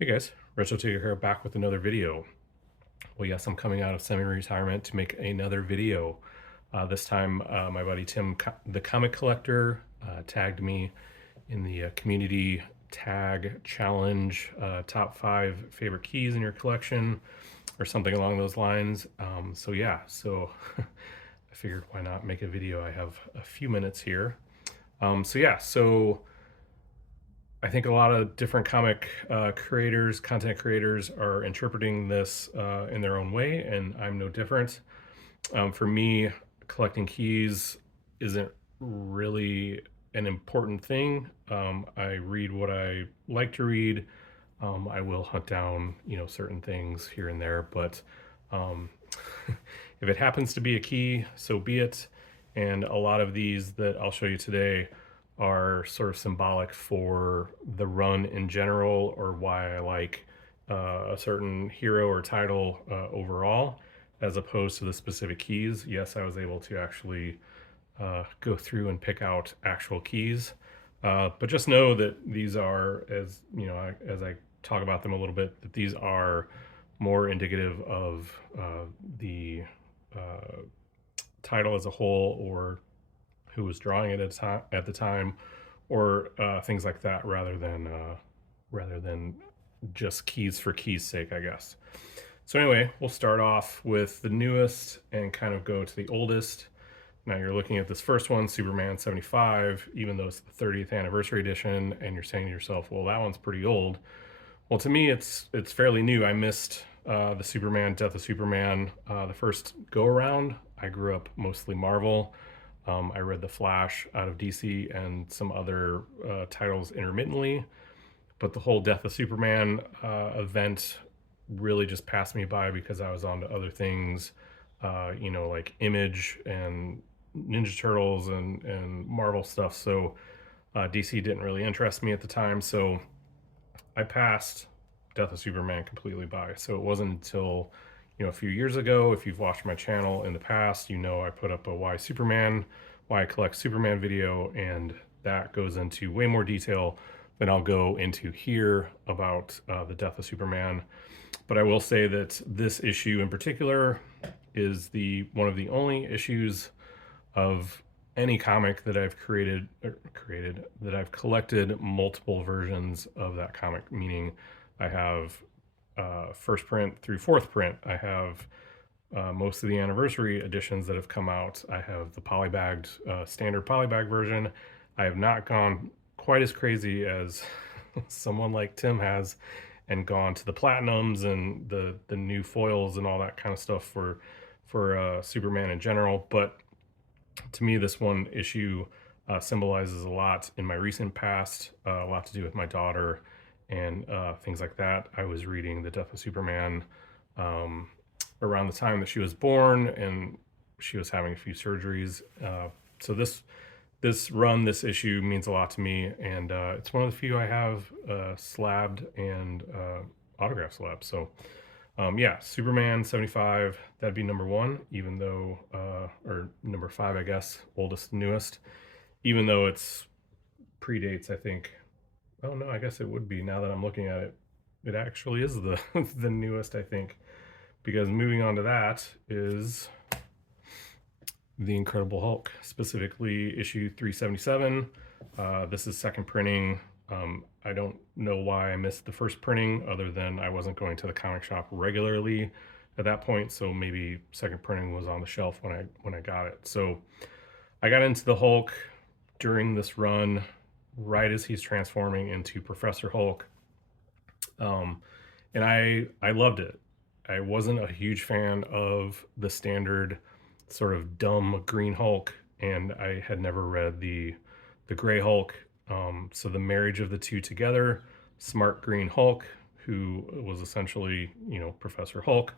Hey guys, Retro Tiger here back with another video. Well, yes, I'm coming out of semi-retirement to make another video. This time, my buddy Tim, the comic collector, tagged me in the community tag challenge, top 5 favorite keys in your collection, or something along those lines. So I figured why not make a video? I have a few minutes here. So I think a lot of different comic creators, content creators, are interpreting this in their own way, and I'm no different. For me, collecting keys isn't really an important thing. I read what I like to read. I will hunt down, certain things here and there, but um, if it happens to be a key, so be it. And a lot of these that I'll show you today are sort of symbolic for the run in general, or why I like a certain hero or title overall, as opposed to the specific keys. Yes, I was able to actually go through and pick out actual keys. But just know that these are, as as I talk about them a little bit, that these are more indicative of the uh, title as a whole, or who was drawing it at the time, or things like that, rather than just keys for keys' sake, I guess. So anyway, we'll start off with the newest and kind of go to the oldest. Now you're looking at this first one, Superman 75, even though it's the 30th anniversary edition, and you're saying to yourself, well, that one's pretty old. Well, to me, it's fairly new. I missed the Superman, Death of Superman, the first go around. I grew up mostly Marvel. I read The Flash out of DC and some other titles intermittently, but the whole Death of Superman event really just passed me by because I was on to other things, like Image and Ninja Turtles and Marvel stuff. So DC didn't really interest me at the time. So I passed Death of Superman completely by. So it wasn't until, a few years ago, if you've watched my channel in the past, I put up a why I collect Superman video, and that goes into way more detail than I'll go into here about the Death of Superman. But I will say that this issue in particular is the one of the only issues of any comic that I've created that I've collected multiple versions of that comic. Meaning, I have first print through fourth print. I have most of the anniversary editions that have come out. I have the polybagged standard polybag version. I have not gone quite as crazy as someone like Tim has, and gone to the platinums and the new foils and all that kind of stuff for Superman in general. But to me, this one issue symbolizes a lot in my recent past, a lot to do with my daughter and things like that. I was reading The Death of Superman um, around the time that she was born, and she was having a few surgeries. So this issue means a lot to me, and it's one of the few I have slabbed and autograph slabbed. So yeah, Superman 75, that'd be number one, even though, or number five, I guess, oldest, newest, even though it's predates, I think. Oh no, I guess it would be, now that I'm looking at it. It actually is the the newest, I think, because moving on to that is the Incredible Hulk, specifically issue 377. This is second printing. I don't know why I missed the first printing, other than I wasn't going to the comic shop regularly at that point. So maybe second printing was on the shelf when I got it. So I got into the Hulk during this run, right as he's transforming into Professor Hulk, and I loved it. I wasn't a huge fan of the standard sort of dumb Green Hulk, and I had never read the Gray Hulk. So the marriage of the two together, smart Green Hulk, who was essentially, Professor Hulk,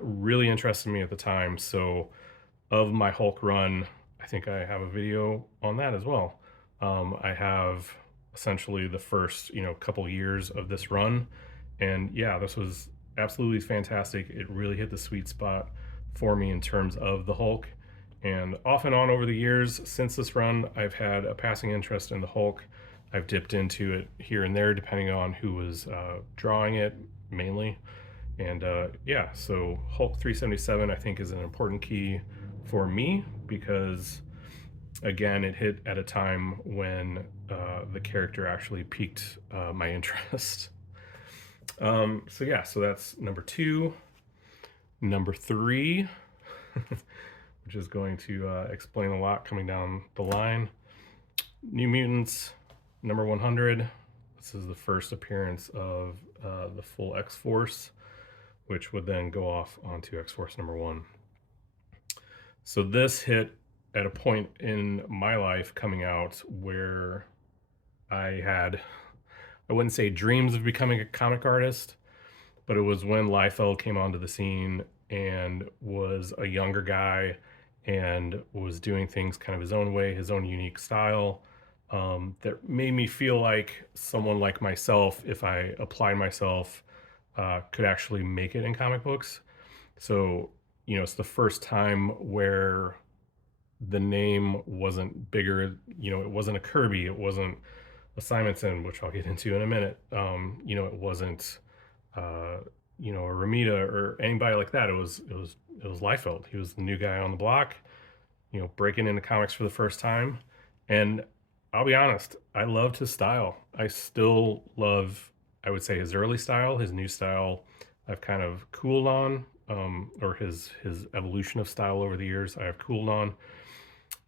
really interested me at the time. So of my Hulk run, I think I have a video on that as well. I have essentially the first, couple years of this run, and yeah, this was absolutely fantastic. It really hit the sweet spot for me in terms of the Hulk. And off and on over the years since this run, I've had a passing interest in the Hulk. I've dipped into it here and there depending on who was drawing it mainly. And yeah, so Hulk 377 I think is an important key for me because again, it hit at a time when the character actually piqued my interest. So yeah, so that's number 2. Number 3, which is going to explain a lot coming down the line. New Mutants, number 100. This is the first appearance of the full X-Force, which would then go off onto X-Force number 1. So this hit at a point in my life coming out where I wouldn't say dreams of becoming a comic artist, but it was when Liefeld came onto the scene and was a younger guy and was doing things kind of his own way, his own unique style, that made me feel like someone like myself, if I applied myself, could actually make it in comic books. So, it's the first time where the name wasn't bigger. It wasn't a Kirby, it wasn't a Simonson, which I'll get into in a minute. It wasn't uh, a Ramita or anybody like that. It was Liefeld. He was the new guy on the block, breaking into comics for the first time. And I'll be honest, I loved his style. I still love, I would say, his early style. His new style, I've kind of cooled on, or his evolution of style over the years, I have cooled on.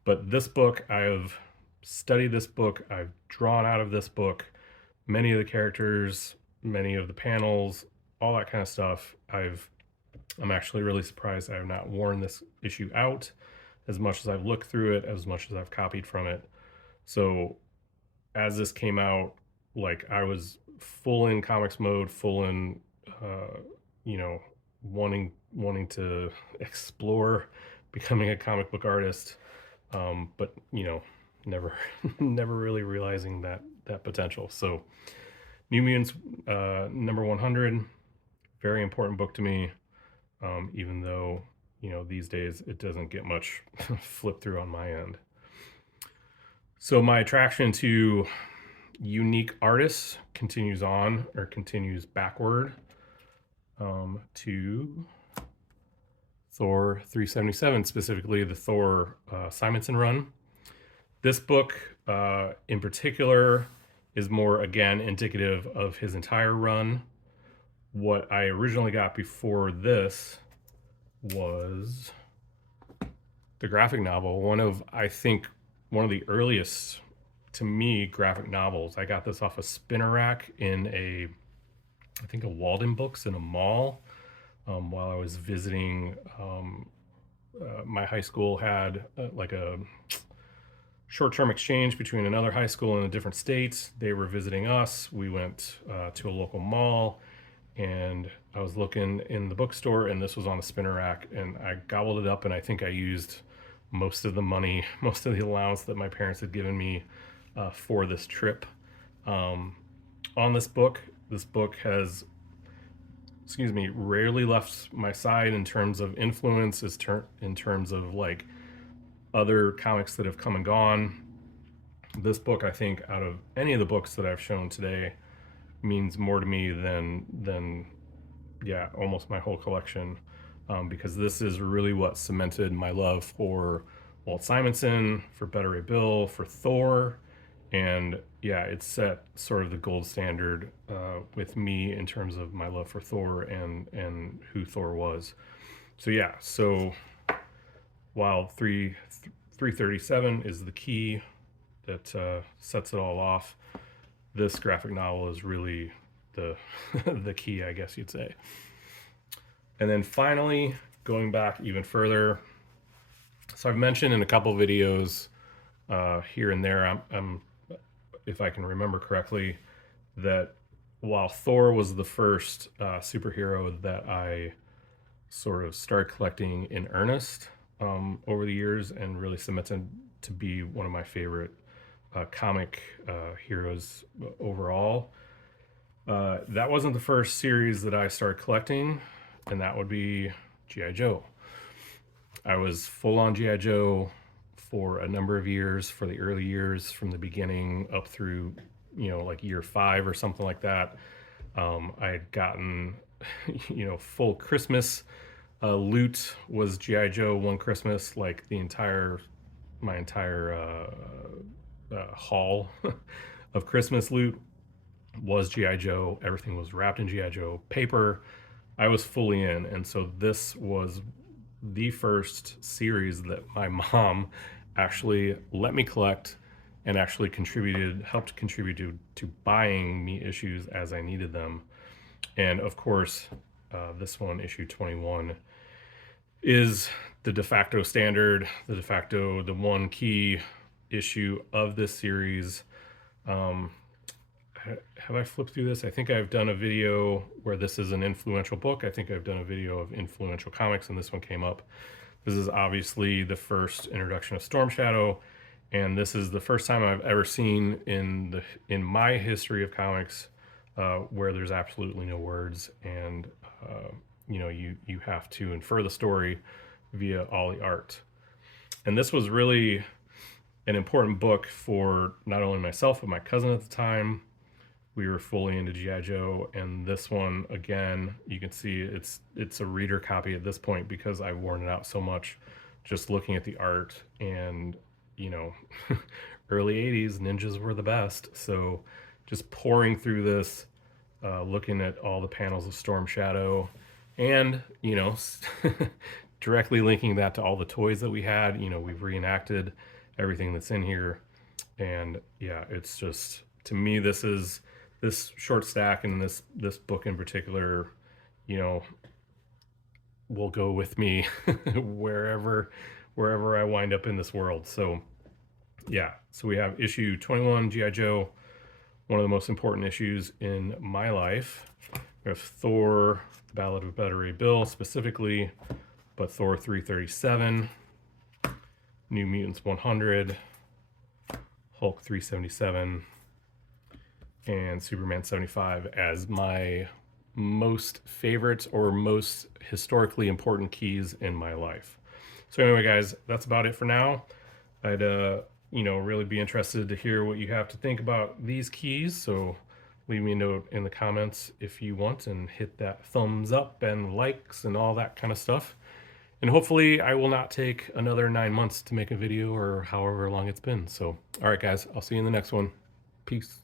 But this book, I have studied this book. I've drawn out of this book many of the characters, many of the panels, all that kind of stuff. I'm actually really surprised I have not worn this issue out as much as I've looked through it, as much as I've copied from it. So as this came out, like I was full in comics mode, full in, you know, wanting to explore becoming a comic book artist, but never never really realizing that potential. So New Mutants, number 100, very important book to me, even though these days it doesn't get much flip through on my end. So my attraction to unique artists continues backward, to Thor 377, specifically the Thor Simonson run. This book in particular is more, again, indicative of his entire run. What I originally got before this was the graphic novel, I think one of the earliest, to me, graphic novels. I got this off a spinner rack in I think a Walden Books in a mall, while I was visiting. My high school had like a short-term exchange between another high school in a different state. They were visiting us. We went to a local mall, and I was looking in the bookstore, and this was on a spinner rack, and I gobbled it up, and I think I used most of the money, most of the allowance that my parents had given me for this trip on this book. This book has, rarely left my side in terms of influence, in terms of like other comics that have come and gone. This book, I think, out of any of the books that I've shown today, means more to me than almost my whole collection, because this is really what cemented my love for Walt Simonson, for Better Ray Bill, for Thor, and it set sort of the gold standard with me in terms of my love for Thor and who Thor was. So while 337 is the key that sets it all off, this graphic novel is really the the key, I guess you'd say. And then finally, going back even further, so I've mentioned in a couple videos here and there, I'm if I can remember correctly, that while Thor was the first superhero that I sort of started collecting in earnest over the years and really cemented to be one of my favorite comic heroes overall, that wasn't the first series that I started collecting, and that would be G.I. Joe. I was full on G.I. Joe for a number of years, for the early years, from the beginning up through like year 5 or something like that. I had gotten, full Christmas loot was GI Joe one Christmas, like my entire haul of Christmas loot was GI Joe. Everything was wrapped in GI Joe paper. I was fully in, and so this was the first series that my mom actually let me collect and actually helped contribute to buying me issues as I needed them. And of course, this one, issue 21, is the de facto standard, the one key issue of this series. Um, have I flipped through this? I think I've done a video where this is an influential book. I think I've done a video of influential comics, and this one came up. This is obviously the first introduction of Storm Shadow, and this is the first time I've ever seen in my history of comics where there's absolutely no words, and you have to infer the story via all the art. And this was really an important book for not only myself but my cousin at the time. We were fully into GI Joe, and this one, again, you can see it's a reader copy at this point because I've worn it out so much just looking at the art. And early 80s ninjas were the best, so just pouring through this, looking at all the panels of Storm Shadow, and directly linking that to all the toys that we had. We've reenacted everything that's in here, and yeah, it's just, to me, this short stack and this book in particular, will go with me wherever I wind up in this world. So yeah, so we have issue 21, GI Joe, one of the most important issues in my life. We have Thor, Ballad of Beta Ray Bill specifically, but Thor 337, New Mutants 100, Hulk 377, and Superman 75 as my most favorite or most historically important keys in my life. So anyway, guys, that's about it for now. I'd really be interested to hear what you have to think about these keys. So leave me a note in the comments if you want, and hit that thumbs up and likes and all that kind of stuff. And hopefully I will not take another 9 months to make a video, or however long it's been. So, all right, guys, I'll see you in the next one. Peace.